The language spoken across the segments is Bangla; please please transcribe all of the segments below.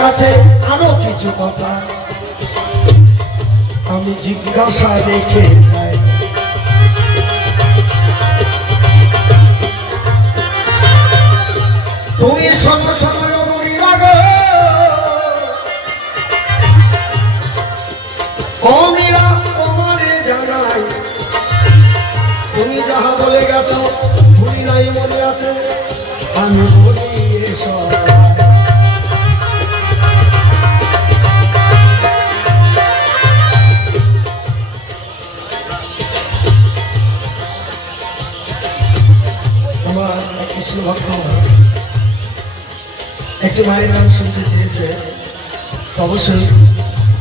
কাছে আরো কিছু কথা আমি জিজ্ঞাসা রেখে যাই। তুমি শোনো শোনো মনিরা গো, মনিরা তোমারে জানাই, তুমি যাহা বলে গেছো ভুলি নাই মনে আছে, আমি বলি এসব। আমার কৃষ্ণ ভক্ত একটি মায়ের নাম শুনতে চেয়েছে, অবশ্যই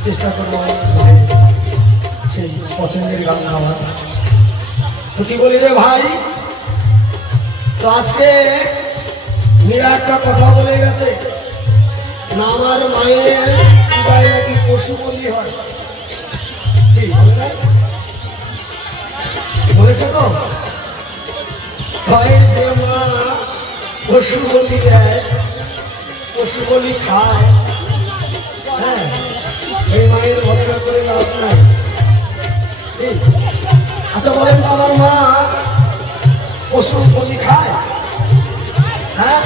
চেষ্টা করবো মায়ের সেই পছন্দের গান গাওয়ার। তো কি বলি রে ভাই, তো আজকে মীরা একটা কথা বলে গেছে না, আমার মায়ের গায়ে নাকি পশু বলি হয়, বলেছে তো ভয়ে যে মা পশু বলি দেয়, পশু বলি খায়, হ্যাঁ এই মায়ের ভরসা করে লাভ নাই। আচ্ছা বলেন তো আমার মা পশু বলি খায়? হ্যাঁ,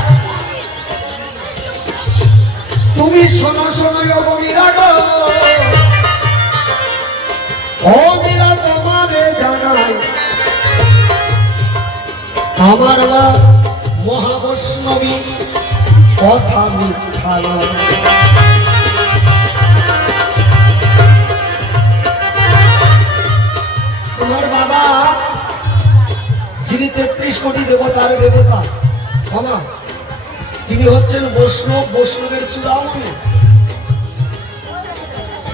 তুমি শোনো শোনো মীরা গো, ও মীরা তোমারে জানাই, আমার মা মহাবৈষ্ণবী কথা মিথ্যা নয়। আমার বাবা যিনি 33 কোটি দেবতার দেবতা বাবা, তিনি হচ্ছেন বৈষ্ণব, বৈষ্ণবের চূড়ামণি।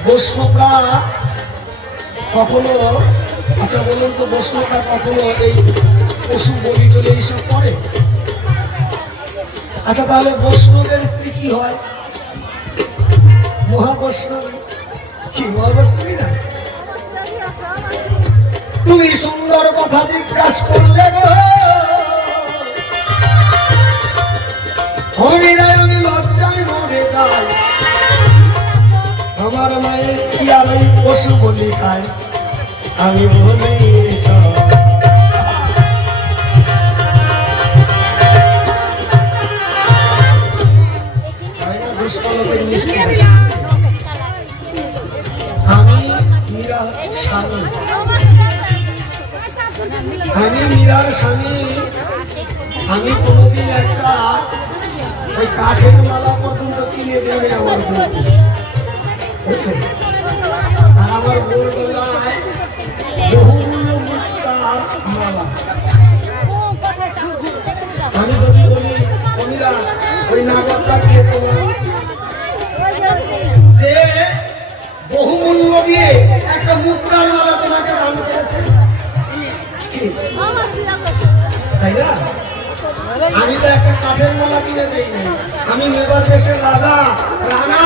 বৈষ্ণবরা কখনো, আচ্ছা বলুন তো, বৈষ্ণবরা কখনো এই পশু বলি টলি এইসব করে? আচ্ছা তাহলে বৈষ্ণবের স্ত্রী কি হয়? মহাবৈষ্ণবী। কি মহাবৈষ্ণবী না? তুমি সুন্দর কথা জিজ্ঞাসা করলে গো, আমি লজ্জায় মরে যাই, আমার মায়ের কি আর এই পশু বলি খায়, আমি বলি এসব। আমি মীরার স্বামী, আমি মীরার স্বামী, আমি কোনোদিন একটা ওই কাঠের মালা পর্যন্ত কিনে দেবে আমার বউ, আর আমার বউর গলায় বহুমূল্য মুক্তার মালা। আমি যদি বলি মীরা ওই নাগরটা দিয়ে তোমার যে বহুমূল্য দিয়ে একটা মুক্তার মালা তোমাকে দান করেছে, তাই না? আমি তো একটা কাঠের মালা কিনে দেই নাই, আমি মেবার দেশের রাজা রানা,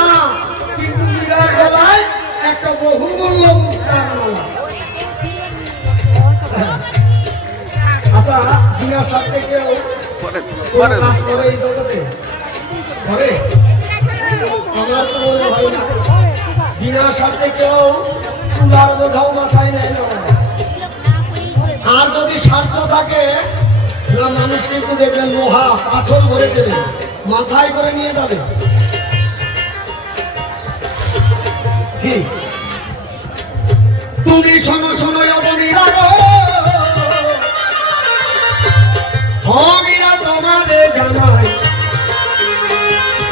কিন্তু মীরার গলায় একটা বহুমূল্য মুক্তার মালা। আচ্ছা বিনা স্বার্থে কেউ কাজ করে এই জগতে করে? আমার তো মনে হয় না। বিনা স্বার্থে কেউ তুলার বোঝাও মাথায় নেয় না। আর যদি স্বার্থ থাকে না, মানুষ কিন্তু দেখবেন লোহা পাথর ভরে দেবে, মাথায় করে নিয়ে যাবে। কি তুমি শোনো শোনো মীরা গো, ও মীরা তোমারে জানাই,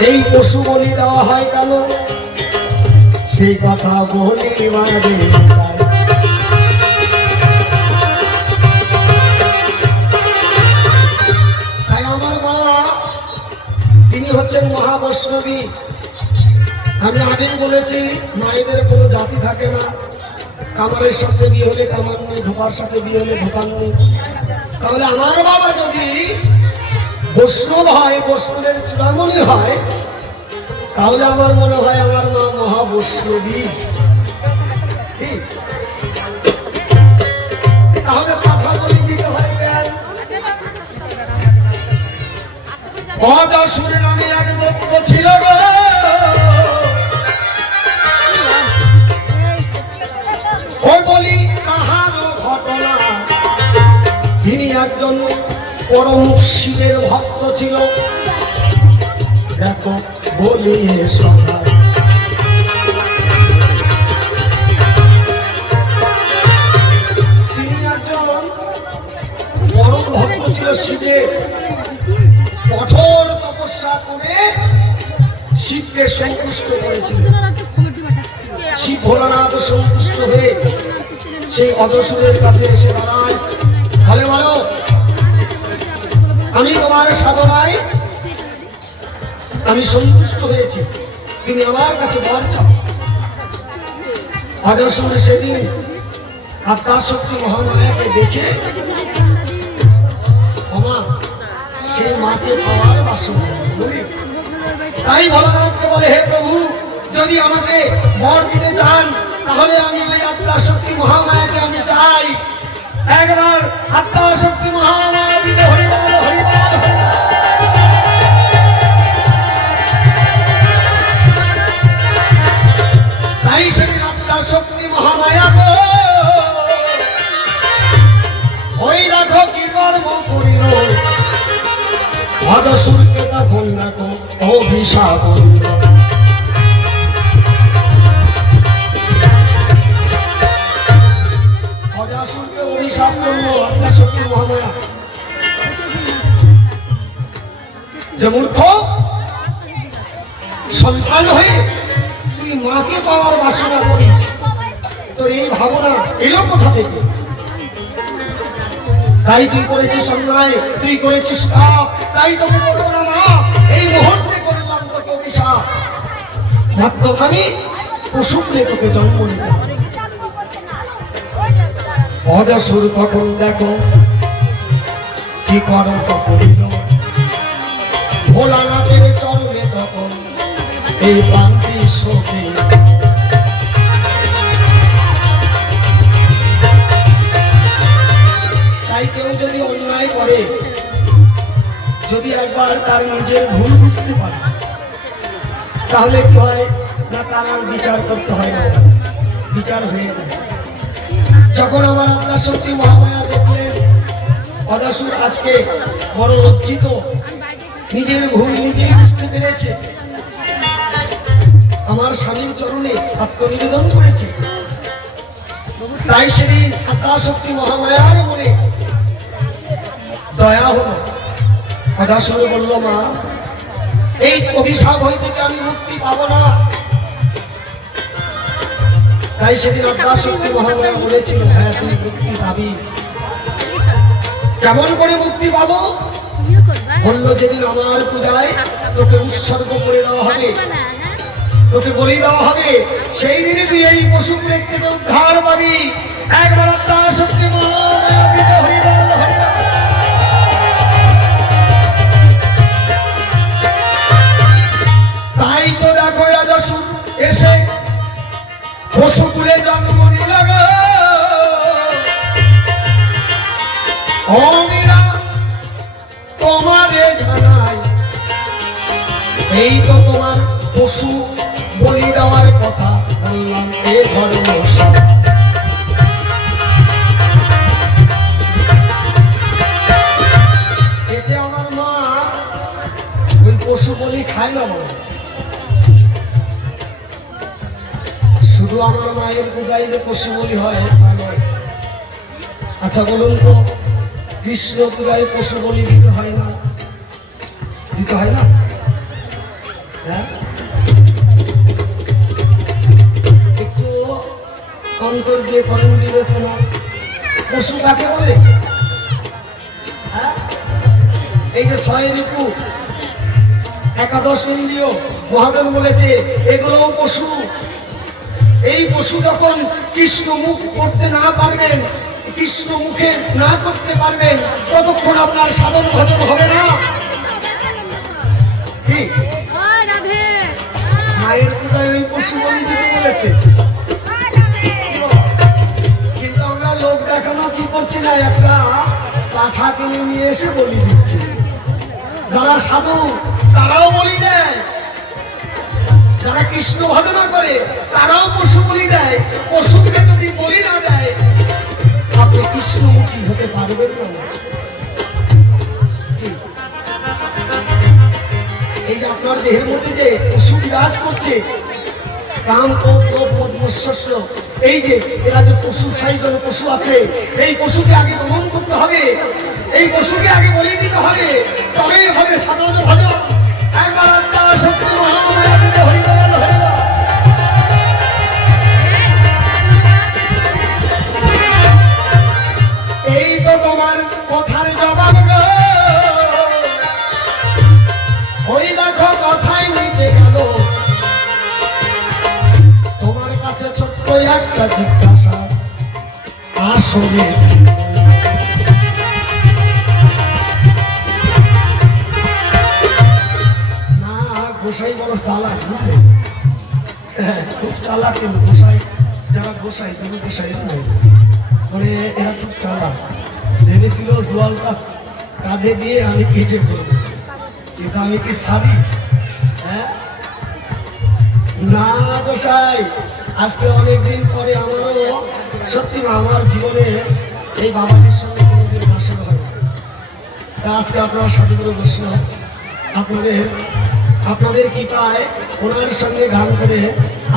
এই পশু বলি দেওয়া হয় কেন, সেই কথা বলিবার যায়। তাই আমার মা তিনি হচ্ছেন মহাবৈষ্ণবী। আমি আগেই বলেছি মায়েদের কোনো জাতি থাকে না, কামারের সাথে বিয়ে হলে কামার নেই, ধোপার সাথে বিয়ে হলে ধোপার নেই। তাহলে আমার বাবা যদি বৈষ্ণব হয়, বৈষ্ণবের চূড়ামণি হয়, তাহলে আমার মনে হয় আমার মা মহাবৈষ্ণবী। তাহলে কথা বলি দিতে হয় কেন? অজাসুর নামে এক দত্ত ছিল গো, পরম শিবের ভক্ত ছিল। দেখো বলিয়ে সবাই তিনি একজন পরম ভক্ত ছিল শিবের। কঠোর তপস্যা করে শিবকে সন্তুষ্ট করেছিলেন। শিব ভোলানাথ সন্তুষ্ট হয়ে সেই অদসুরের কাছে এসে দাঁড়ায়, বলে বলো আমি তোমার সাধনায় আমি সন্তুষ্ট হয়েছি, তুমি আমার কাছে বর চাও। অদসুর সেদিন আত্মার শক্তি মহামায়াকে দেখে মা সেই মাকে পাওয়ার বাসনা বলি। তাই ভোলানাথকে বলে, হে প্রভু, যদি আমাকে বর দিতে চান তাহলে আমি ওই আত্মার শক্তি মহামায়াকে আমি চাই। একবার আত্মার শক্তি মহামায়া দিতে হরিবল হরিবল। তাই সেদিন আত্মার শক্তি মহামায়া গো ওই রাখো কি কর্ম করিল, অদসুরকে তখন রাখো অভিশাপ করিল। অদসুরকে অভিশাপ করলো আত্মার শক্তি মহামায়া, যে মূর্খ সন্তান হয়ে তুই মাকে পাওয়ার বাসনা করিস, তোর এই ভাবনা এলো কোথা থেকে? তাই তুই করেছিস অন্যায়, তুই করেছিস পাপ, তাই তোকে করবো না মা, এই মুহূর্তে করলাম তোকে অভিশাপ। মাত্র আমি পশু করে তোকে জন্ম নিতে হবে। অদসুর তখন দেখো কি কর্ম করিল, ভোলানাথের চরণে তখন এই বান্তি শোকে। তাই কেউ যদি অন্যায় করে, যদি একবার তার নিজের ভুল বুঝতে পারে, তাহলে কি হয় না, তার আর বিচার করতে হয় না, বিচার হয়ে যায়। যখন আমার আত্মার শক্তি মহামায়া দেখলেন অদসুর আজকে বড় লজ্জিত, নিজের ভুল নিজেই বুঝতে পেরেছে, আমার স্বামীর চরণে আত্মনিবেদন করেছে, তাই সেদিন আত্মার শক্তি মহামায়ার মনে দয়া হলো। অদসুর বলল, মা এই অভিশাপ হইতে আমি মুক্তি পাবো না। তাই সেদিন আত্মার শক্তি মহামায়া বলেছিল, হ্যাঁ তুই মুক্তি পাবি। কেমন করে মুক্তি পাবো? বললো, যেদিন আমার পূজায় তোকে উৎসর্গ করে দেওয়া হবে, তোকে বলি দেওয়া হবে, সেই দিনে তুই এই পশু প্রেত থেকে উদ্ধার পাবি। একবার আত্মার শক্তি মহামায়া দিতে হরিবল হরিবল। তাই তো দেখো অদসুর এসে পশুকুলে জন্ম নিল গো। অমিরা তোমারে জানাই, এই তো তোমার পশু বলি দেওয়ার কথা বললাম এ ধর্ম। এতে আমার মা ওই পশু বলি খায় না, শুধু আমার মায়ের পূজায় যে পশু বলি হয় তা নয়। আচ্ছা বলুন তো, কৃষ্ণ পূজায় পশু বলি দিতে হয় না? দিতে হয় না? হ্যাঁ, একটু অন্তর দিয়ে করেন বিবেচনা, পশু কাকে বলে? হ্যাঁ, এই যে 6 ঋতু, একাদশ ইন্দ্রিয়, মহাদেব বলেছে এগুলোও পশু। এই পশু যখন কৃষ্ণ মুখ করতে না পারবেন, কৃষ্ণ মুখে না করতে পারবেন, ততক্ষণ আপনার সাধন ভজন হবে না। মায়ের পূজায় ওই পশু বলি দিতে বলেছে, কিন্তু আমরা লোক দেখানো কি করছি না, একটা পাঠা কিনে নিয়ে এসে বলি দিচ্ছি। যারা সাধু তারাও বলি দেয়, যারা কৃষ্ণ ভজনা করে তারাও পশু বলি দেয়। পশুকে যদি বলি না দেয়, আপনি কৃষ্ণমুখী হতে পারবেন না। দেহের মধ্যে যে পশু বিরাজ করছে, কাম ক্রোধ লোভ মোহ মৎসর্য, এই যে এরা যে পশু 6 জন পশু আছে, এই পশুকে আগে দমন করতে হবে, এই পশুকে আগে বলি দিতে হবে, তবেই হবে সাধন ভজন। একবার আত্মা শক্তি মহামায়া পেতে হরিবল হরিবল। এই তো তোমার কথার জবাব গো, ওই দেখো কথাই মিটে গেল। তোমার কাছে ছোট্ট একটা জিজ্ঞাসা, আসলে না গোসাই বড় চালাক, খুব চালাক। কিন্তু গোসাই যারা গোসাই তুমি গোসাই নাই মানে এরা খুব চালাক। ভেবেছিল জোয়ালটা কাঁধে দিয়ে আমি কেটে করবো, কিন্তু আমি কি সারি? হ্যাঁ না গোসাই, আজকে অনেকদিন পরে আমারও সত্যি আমার জীবনে এই বাবাজির সঙ্গে কোনোদিন আসলে হয় না। তা আজকে আপনার সাধুগুরু বৈষ্ণব আপনাদের কৃপায় ওনার সঙ্গে গান করে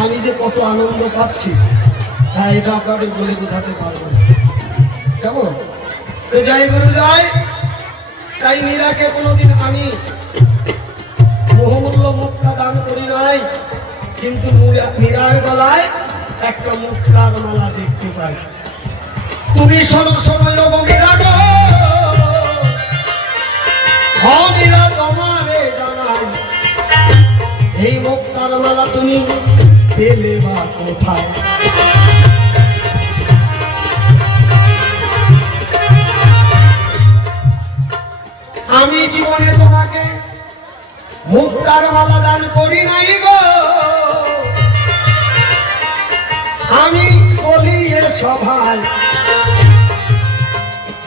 আমি যে কত আনন্দ পাচ্ছি, হ্যাঁ এটা আপনাদের বলে বোঝাতে পারবো না। কেমন তো জয় গুরু জয়। তাই মীরাকে কোনোদিন আমি বহুমূল্য মুক্তা দান করি নাই, কিন্তু মীরার গলায় একটা মুক্তার মালা দেখতে পাই। তুমি শোনো শোনো গো মীরা গো, মীরা তোমারে জানাই, এই মুক্তার মালা তুমি পেলে বা কোথায়? আমি জীবনে তোমাকে মুক্তার মালা দান করি নাই গো, আমি বলি এ সভায়,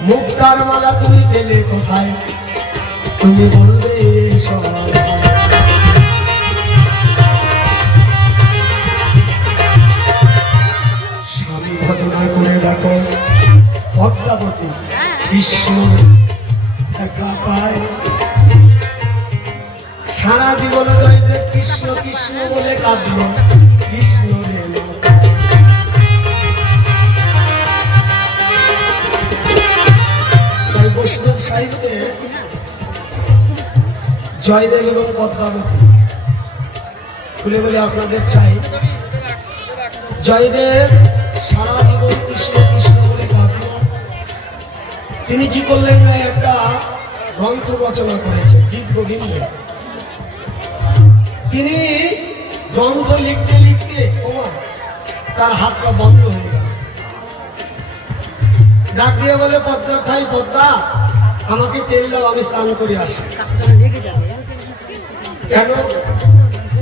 মুক্তার মালা তুমি পেলে কোথায়? তুমি বলবে এ সভায়। স্বামী ভজনা করে দেখো পদ্মাবতী কৃষ্ণ দেখা পায়, সারা জীবন জয়দেব কৃষ্ণ কৃষ্ণ বলে কাঁদল, কৃষ্ণ এলো। তাই বৈষ্ণব সাহিত্যে জয়দেব এবং পদ্মাবতী খুলে বলে আপনাদের চাই, জয়দেব সারা জীবন কৃষ্ণ কৃষ্ণ বলে কাঁদল। তিনি কি করলেন না, একটা গ্রন্থ রচনা করেছে গীত গোবিন্দ। তিনি গ্রন্থ লিখতে লিখতে তার হাতটা বন্ধ হয়ে গেল। ডাক দিয়ে বলে পদ্মা ঠাই পদ্মা আমাকে তেল দাও, আমি স্নান করে আসি। কেন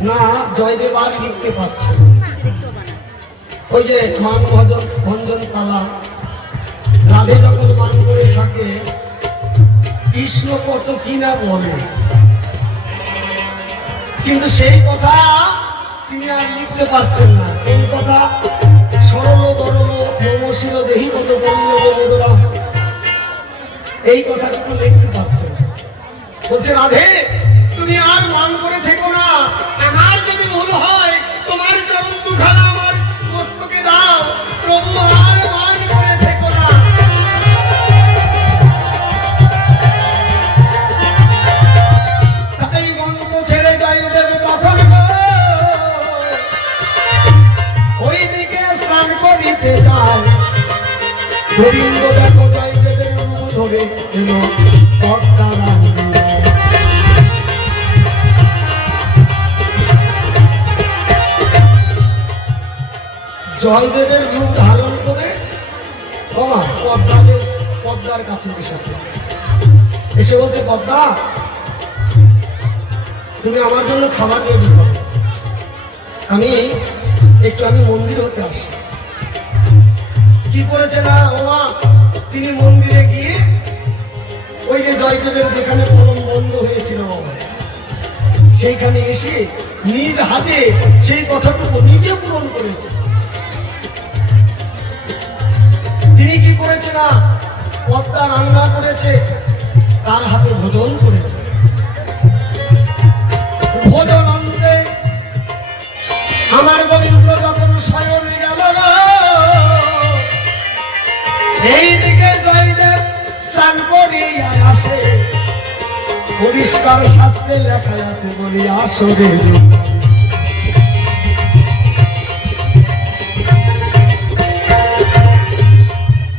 না জয়দেব আর লিখতে পারছে, ওই যে মান ভঞ্জন পালা রাধে যখন মান করে থাকে, কৃষ্ণ কত কিনা বলে, কিন্তু সেই কথা তিনি আর লিখতে পারছেন না। কোন কথা? সরল গরল মমশির দেহি কত বলল, এই কথাটুকু লিখতে পারছেন। বলছে রাধে তুমি আর মান করে থেকো না, আমার যদি ভুল হয় তোমার চরণ দুখানা আমার মস্তকে দাও, প্রভু আর মান করে থেকো না। তাই গন্ত ছেড়ে যাই দেবে তখন ওই দিকে স্নান করিতে যায়। গোবিন্দ দেখো জয়দেবের রূপ ধরে এলো পদ্মা রাঙ্গিয়ায়। জয়দেবের রূপ ধারণ করে পদ্মার কাছে এসেছে, এসে বলছে পদ্মা তুমি আমার জন্য খাবার রেডি করো, আমি মন্দির হতে আসি। কি করেছে না ওমা, তিনি মন্দিরে গিয়ে ওই যে জয়দেবের যেখানে কলম বন্ধ হয়েছিল সেইখানে এসে নিজ হাতে সেই কথাটুকু নিজে পূরণ করেছে। তিনি কি করেছে না, পদ্মা রান্না করেছে, তার হাতে ভোজন করেছে। ভোজন অন্তে আমার গোবিন্দ যখন শয়নে গেল এইদিকে জয়দেব স্নান করিয়া আসে পরিষ্কার শাস্ত্রে লেখা আছে বলি আসরে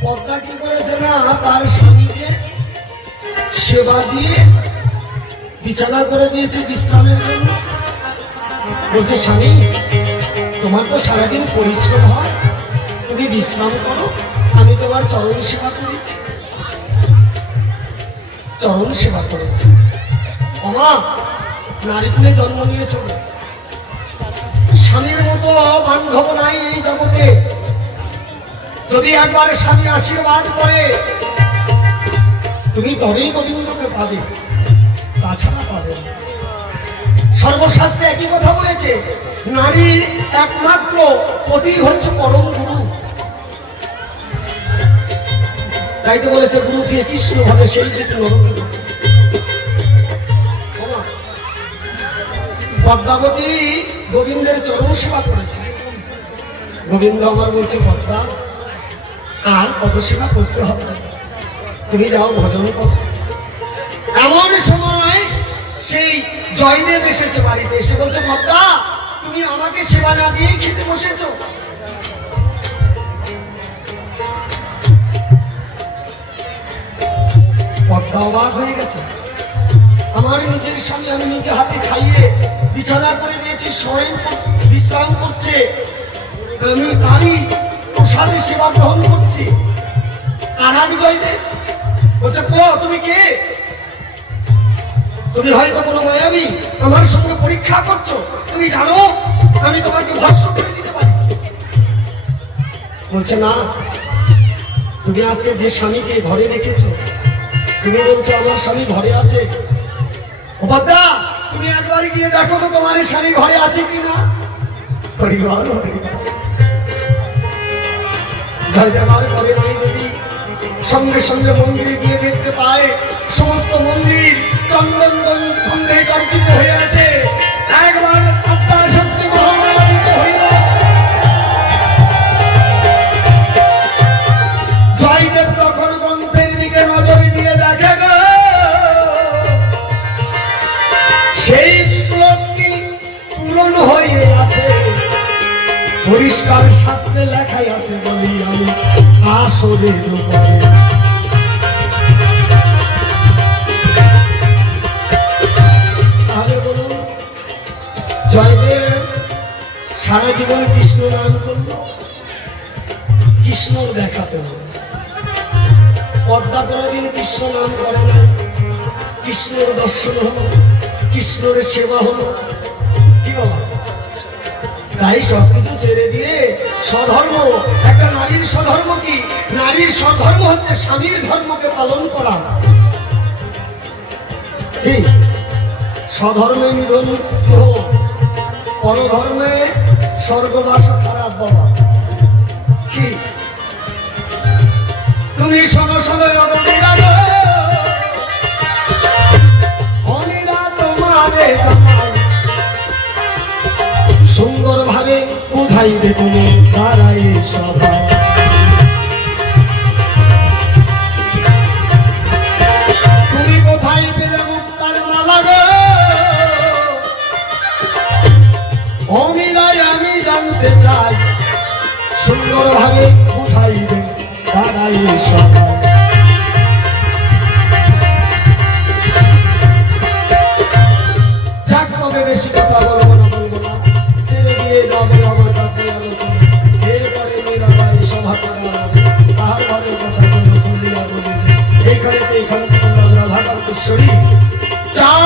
পদ্মা কি করেছে না তার স্বামীকে সেবা দিয়ে বিছানা করে দিয়েছে বিশ্রামের জন্য। বলছে স্বামী তোমার তো সারাদিন পরিশ্রম হয়, তুমি বিশ্রাম করো, আমি তোমার চরণ সেবা করি। চরণ সেবা করেছে। ওমা নারী কুলে জন্ম নিয়েছ, স্বামীর মতো বান্ধব নাই এই জগতে। যদি একবার স্বামী আশীর্বাদ করে তুমি তবেই গোবিন্দকে পাবে, তাছাড়া পাবে না। সর্বশাস্ত্রে একই কথা বলেছে, নারীর একমাত্র পতি হচ্ছে পরম গুরু। তাই তো বলেছে গুরু থেকে কৃষ্ণ হবে সেই যেটি পদ্মাবতী গোবিন্দের চরণ সেবা করেছে। গোবিন্দ আমার বলছে পদ্মা আর কত সেবা করতে হবে, তুমি যাও ভজন করো। এমন সময় সেই জয়দেব এসেছে বাড়িতে, এসে বলছে পদ্মা তুমি আমাকে সেবা না দিয়ে খেতে বসেছো। পদ্মা অবাক হয়ে গেছে, আমার নিজের স্বামী আমি নিজে হাতে খাইয়ে বিছানা করে দিয়েছি, শয়ন বিশ্রাম করছে, আমি তারই প্রসাদের সেবা গ্রহণ করছি। আর আমি জয়দেব বলছে তুমি কে? তুমি হয়তো কোনো মায়াবী আমার সঙ্গে পরীক্ষা করছো, তুমি জানো আমি তোমাকে ভস্ম করে দিতে পারি। বলছে না, তুমি আজকে যে স্বামীকে ঘরে রেখেছো, তুমি বলছো আমার স্বামী ঘরে আছে। ও পদ্মা তুমি একবার গিয়ে দেখো তো তোমার স্বামী ঘরে আছে কিনা। পরিবার জয়দেব আর করে নাই দেরি, সঙ্গে সঙ্গে মন্দিরে গিয়ে দেখতে পায় সমস্ত মন্দির চন্দন গন্ধে চর্চিত হয়ে আছে। একবার আত্মার শক্তি মহামায়াবিত হইল। জয়দেব তখন গ্রন্থের দিকে নজর দিয়ে দেখে সেই শ্লোকটি পূরণ হয়ে আছে, পরিষ্কার শাস্ত্রে লেখাই আছে বলি আমি আসরের উপরে। তাহলে বলুন জয়দেব সারা জীবন কৃষ্ণ নাম করল, কৃষ্ণর দেখা পেল। পদ্মা কোনদিন কৃষ্ণ নাম করে না, কৃষ্ণের দর্শন হলো, কৃষ্ণের সেবা হলো। কি বাবা, তাই সবকিছু ছেড়ে দিয়ে স্বধর্ম, একটা নারীর স্বধর্ম কি? নারীর স্বধর্ম হচ্ছে স্বামীর ধর্মকে পালন করা। ঠিক, স্বধর্মে নিধন স্নেহ, পরধর্মে স্বর্গবাস খারাপ। বাবা কি তুমি শোনো শোনো অনিরা তোমারে সুন্দর ভাবে বুঝাইবে তুমি দাঁড়াই সভা। তুমি কোথায় পেলে মুক্তার মালা গো অমিরাই আমি জানতে চাই, সুন্দর ভাবে বুঝাইবে দাঁড়াই সভা। যাক তবে বেশি কথা বলবো না, ছেড়ে দিয়ে যাবো আমার কাকুর আলোচনা। এরপরে মীরাবাই সভা করা হবে, তাহার ঘরের কথা কোনো বলিয়া বলিবে। এইখানে রাধাকান্তশ্বরী চার